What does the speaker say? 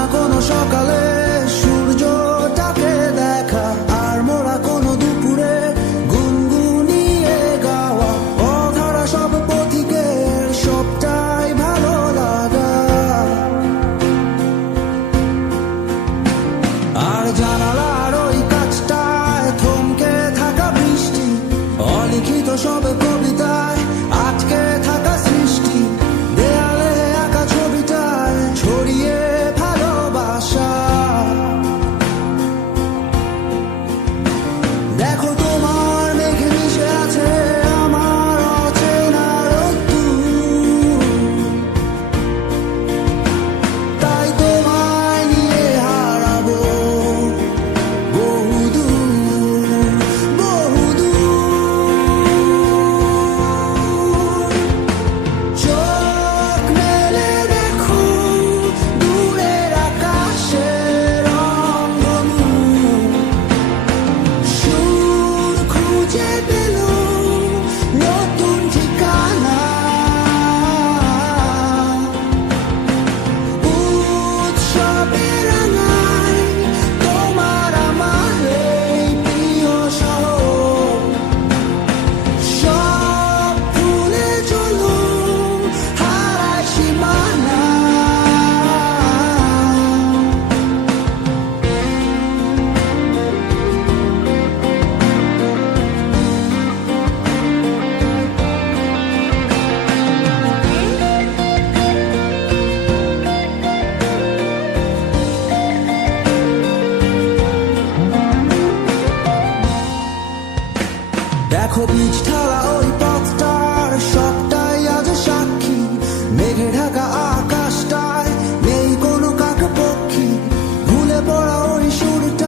না কোনো সকালে সূর্যটাকে দেখা, আর মোরা কোনো দুপুরে গুনগুনিয়ে গাওয়া অধরা সব পথিকের সবটাই ভালো লাগা। আর জানালার ওই কাছটায় থমকে থাকা বৃষ্টি, অলিখিত সব কবিতায় আটকে থাকা সৃষ্টি, দেয়ালে আঁকা ছবিটায় ছড়িয়ে ভালোবাসা। দেখো তোমার মেঘে মিশে আছে আমার অচেনা রোদ্দুর, তাই তোমায় নিয়ে হারাবো বহুদূর বহুদূর। চোখ মেলে দেখো দূরের আকাশের রংধনু, সুর খুঁজে পেল নতুন ঠিকানা। উৎসবে রাঙায় তোমার আমার এই প্রিয় শহর, সব ভুলে চলো হারায় সীমানা। দেখো বীজ ঢালা ওই পথটার সবটাই আজ সাক্ষী, মেঘে ঢাকা